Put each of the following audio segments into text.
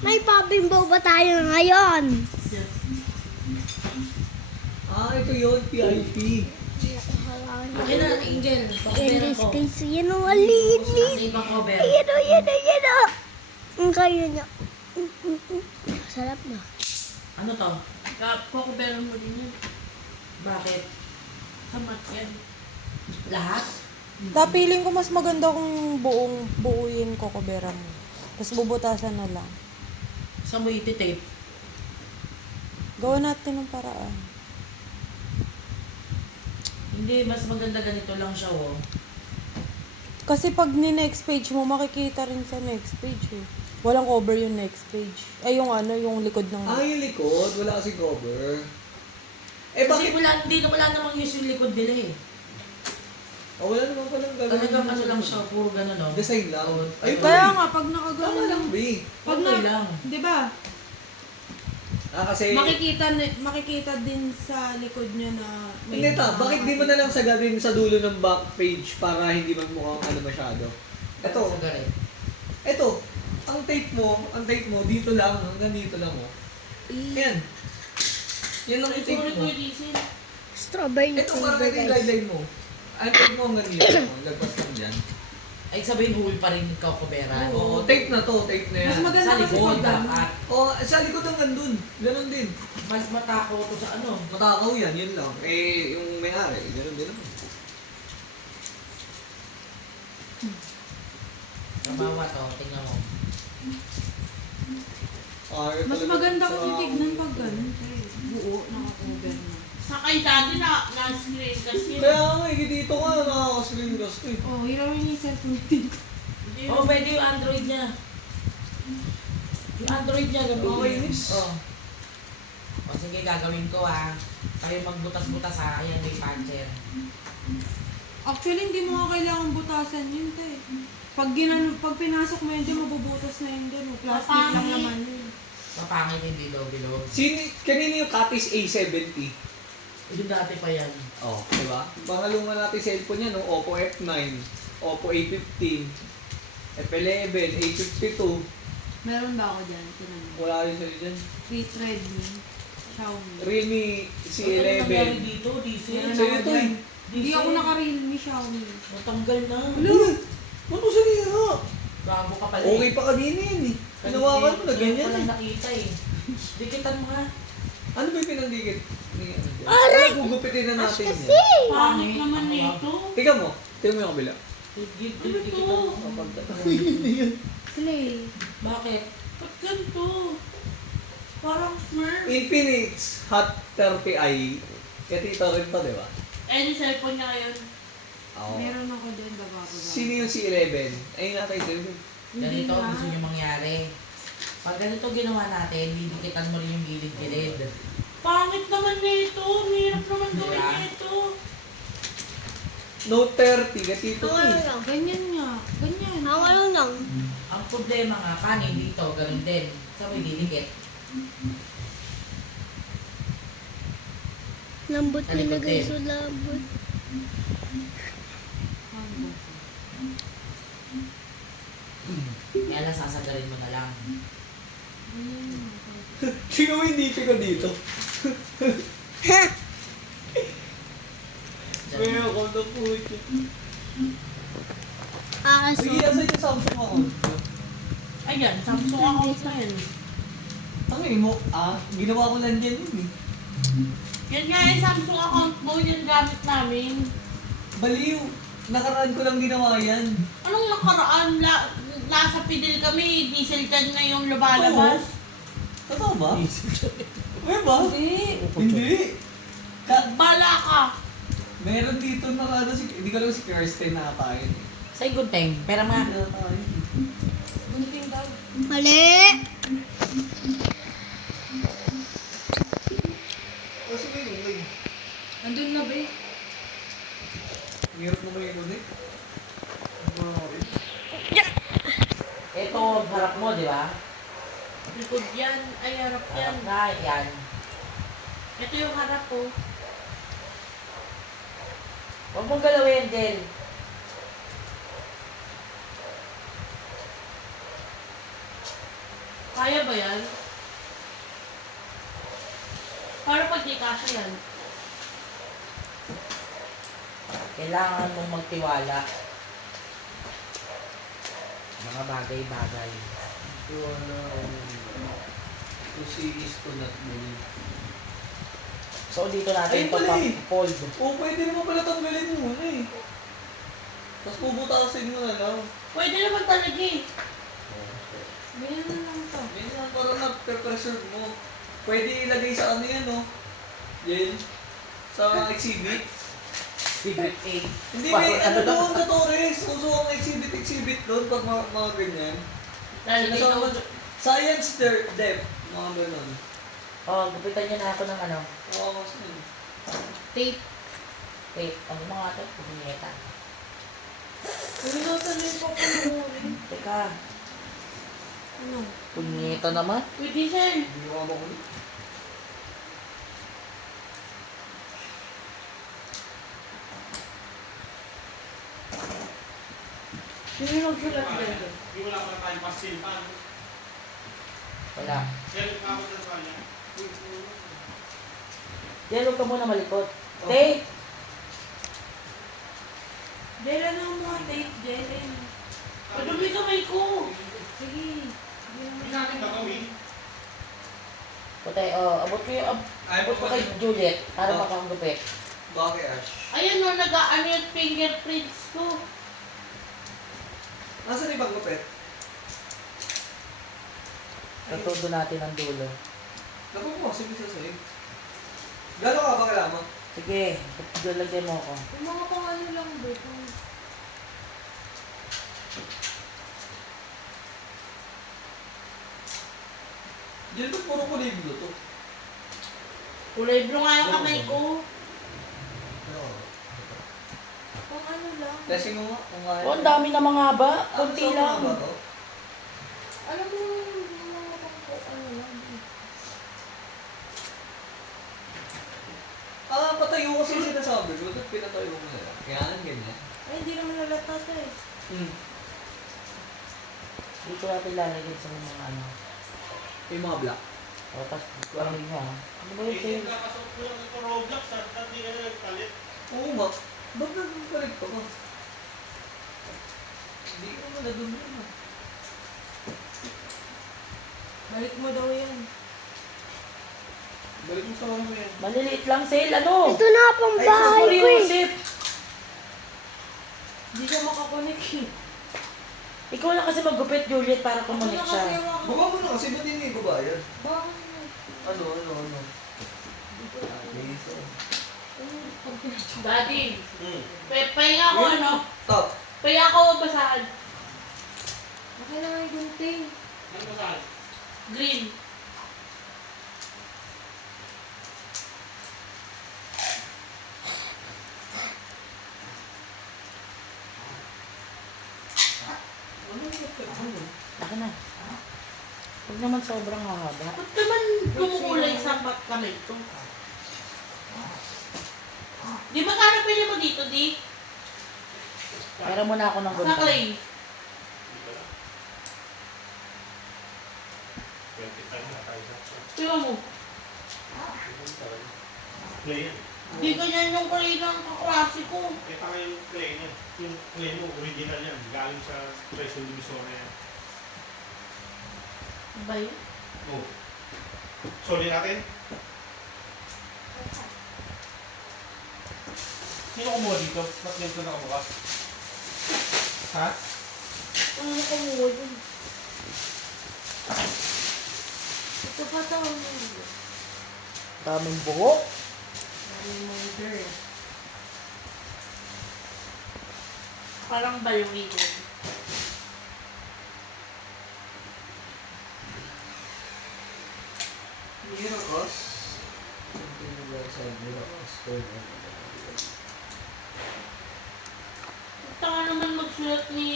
May pabimbo ba tayo ngayon? Ito yun, PIP. Akin na, Angel. In Pakuberan this ko. case, yan o, liit. Sa ibang cover. Yan o, yan o, yan o. Ang kaya niya. Sarap na. Ano to? Kukuberan mo din yun. Bakit? Samat yan. Lahat? Feeling ko mas maganda kung yung buuin ko kubera mo. Tapos bubutasan na lang. Saan mo iti-tape? Gawa natin ng paraan. Hindi, mas maganda ganito lang siya, oh. Kasi pag ni-next page mo, makikita rin sa next page eh. Walang cover yung next page. Ay, yung ano, yung likod ng... Yung likod. Wala kasi cover. Kasi Bakit? wala namang use yung likod nila eh. Wala naman palang gagawin. Talagang ano lang siya, puro gano'n, no? Design lang. Ayun Kaya ba? nga, pag Tama nakagano lang, B. Pag Okay na, lang. di ba? Kasi... Makikita din sa likod niya na... Hindi bakit di mo na lang sagadin sa dulo ng back page para hindi magmukhang ano masyado? Ito, Sa garit. ito. Ang tape mo, dito lang, hanggang dito lang, oh. Yan. Yan lang yung tape Sorry mo. ko, Diesel. Strawberry Ito, flavor, parang ito yung guys. guideline mo. Ang tape mo hanggang dito, oh. Lagpas lang dyan. Ay, sabihin, whole pa rin ikaw kuberan. Oo, tape na to, tape na yan. Mas maganda Sa kasi likod, pag ganun. dapat. Sa likod hanggang dun. Ganon din. Mas matako to sa ano. Matakaw yan, yun lang. Yung may-ari, ganon din naman. Kabawa to, tingnan mo. Mas maganda kasi tignan pag ganun. Buo, nakakover na. Sa kay daddy na-screen kasi. Kaya nga, dito ka, nakaka-screen cast eh. Oh, hirawin niya yung cellphone dito. Oh, pwede yung Android niya. Yung Android niya, gamitin. Okay, miss. Oh. O sige, gagawin ko ah. Kayo magbutas-butas ha. Ayan, may puncher. Actually, hindi mo nga kailangan butasan yun, te. Pag pinasok mo yun, di mabubutas na yun din. Plastic lang Papangit. naman yun. Papangit yung bilog-bilog. Kanina yung Catis A70. Yung dati pa yan. Diba? Pangalungan natin cellphone niya, no? Oppo F9, Oppo A15, F11, A52. Meron ba ako dyan? Tinanong. Wala rin sa'yo dyan. Redmi, Xiaomi. Realme Ano nangyari C11. dito, diesel? Meron Sa'yo ako to dyan. eh. Hindi ako naka-Realme, Xiaomi. Matanggal na. Ano sa nila? Gabo ka pala. Okay pa kanina yun eh. Pinawakan mo na ganyan Wala eh. nakita eh. Dikitan mo nga. Ano ba yung pinandikit? Aray! Gugupitin na natin Kasi! yan. Pangit naman nito. Tingnan mo. Tingnan mo yung kabila. Dikitan mo. Play. Bakit? Ba't ganito? Parang Smurf. Infinix Hot 30i. Kaya ito rin pa, di ba? Eh, yung cellphone niya ngayon. Oo. Meron ako dyan, baba ko. Sino yung C11? Ayun nga tayo sa'yo. Ganito ang gusto nyo mangyari. Pag ganito ginawa natin, didikitan mo rin yung gilid-gilid. Pangit naman nito. Hirap naman gawin Diba? nito. Note 30, gatito ko Ano eh. lang? Ganyan nga. Ganyan. Ano lang? Ang problema nga, kanin dito, ganun din. Sa may didikit. Lambot Talikod nila guys, din. so lambot. Kaya lang sasagarin mo na lang. Sino mo hindi ko dito? Ha! May ako na po ito. Aso. Sige, asan yung Samsung account? Ayan, Samsung account na yan. Tangin mo, ginawa ko lang dyan yun eh. Yan nga eh, Samsung account mo. Yan gamit namin. Baliw, nakaraan ko lang ginawa yan. Anong nakaraan? Nasa pidil kami. Diesel can na yung lumalabas. Totoo ba? May ba? Hindi. Bala ka. Meron dito nakano si, hindi ko lang si Kirsten nakakain eh. Sa igunteng, pera mga. Nakakain eh. Gunting daw. Mali! O sige, okay. Nandun na ba eh? Hirap naman yun ulit. Ito, harap mo, di ba? Likod yan. Ay, harap yan. Harap na, yan. Ito yung harap ko. Huwag mong galawin din. Kaya ba yan? Para pag di kasha yan. Kailangan mong magtiwala. Mga bagay-bagay. To see is to not believe. So, dito natin Ayun ito pala eh. fold. Oo, pwede naman pala tanggalin muna eh. Tapos bubutasin mo na lang. Pwede naman talaga eh. Ganyan na lang to. Yan lang para na-preserve mo. Pwede ilagay sa ano yan, no? Yan. Sa exhibit. Secret A. Hindi, may ano doon sa Torres. Uso ang exhibit doon pag mga ganyan. Lalagay Sinasama ko. science depth. Mga ganun. Oh, gupitan niyo na ako ng ano. Oo, mas yun. Tape. Tape. Ang mga ito, punyeta. Pinagatan na yung papanurin. Teka, Ano? punyeta naman. Uy, Diesel. Hindi ko makulit. Sino yung nagsulat dyan? Hindi wala pa tayong pastil pa. Wala. Kaya ka ako ng kanya. Yan, huwag ka muna malikot. Tape! Dela na ang mga tape, Dela. Padumi kamay ko. Sige. Hindi natin gagawin. Putay, oh, abot ko yung, abot ko kay Juliet para Oh. makakagupit. Bakit, Ash? Ayan no, nag-ano yung fingerprints ko. Nasaan ibang gupit? Natudo natin ang dulo. Naku mo, sige sa'yo. Gano'n ka ba kailangan? Sige, lagyan mo ako. Yung mga pangano lang doon. Diyan ba puro kulay blue to? Kulay blue nga yung kamay ko. Pangano lang. Testing mo nga kung kaya. Oh, ang dami na mga haba. Kunti gusto mo lang. ba to? Alam mo yung mga ano lang. Patayo kasi yung sinasabi ko. Ba't pinatayo mo na lang? Kailangan ganyan. Ay, hindi naman nalatas eh. Dito natin lalagyan sa mga ano. Yung mga black. O, tapos ano yun ha? Ano ba yun Hindi sa'yo? kakasok ko lang ito Roblox at hindi ka na nagpalit. Oo nga. Ba't nagpalit ka ba? Hindi ko naman nadun yun ah. Balik mo daw yan. Balik mo sa ano mo yan. Maliliit lang, Sale. Ano? Ito na pang Ay, bahay ko eh. Yusip. Hindi siya makakonek eh. Ikaw lang kasi maggupit, Juliet, para kumonek Ako na kasi siya. yung Baba mo na kasi ba't hindi ko bayad? Bakit? Ano? Liso. Daddy, pahinga ako Yun. ano? Top. Pahinga ako basahan. Okay na may gunting. Ano ba saan? Green. Ako na. Huwag naman sobrang hahaba. Ba't naman kumukulay sa kamay ko? Di ba kano pili mo dito, Di? Pero muna ako ng Sa gunting. clay. 25 na tayo sa Tingnan mo. play yan. Di ganyan yung kulay ng kaklase ko. Kita nga yung play niya. Yung play mo, original yan. Galing sa Quezon Divisoria yan. Ano ba yun? Oh. Sorry natin. Sino kumuha dito? Ba't ganito nakabukas? Ha? Ano na kumuha dun? Ito pa to. Daming buhok. Reminder. Parang bayuwi ko. Miracles. Something like sa miracles. Ito nga naman magsulat ni...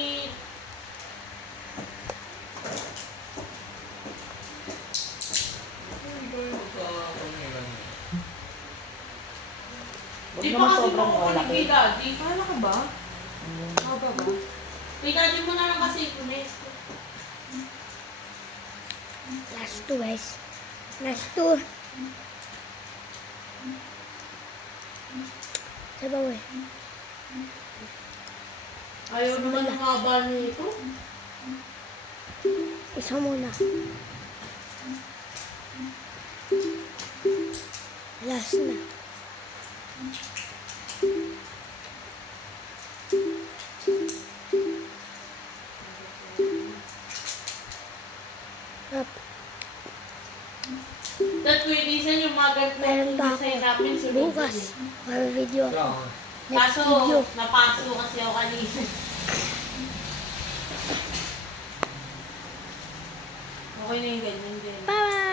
Huwag Di pa naman kasi sobrang makukulit malaki. ni Daddy. Kala ka ba? Haba ba? Kay Daddy mo na lang kasi kunis. Last two, guys. Last two. Sabaw eh. Ayaw naman ang haba nito. Isa muna. Last na. Up. That way, Diesel, yung mga ganito Meron yung pa design ako. namin sa Bukas. Para video. Kaya, Next Kaso, video. napaso kasi ako kanina. Okay na yung ganyan din. Bye-bye.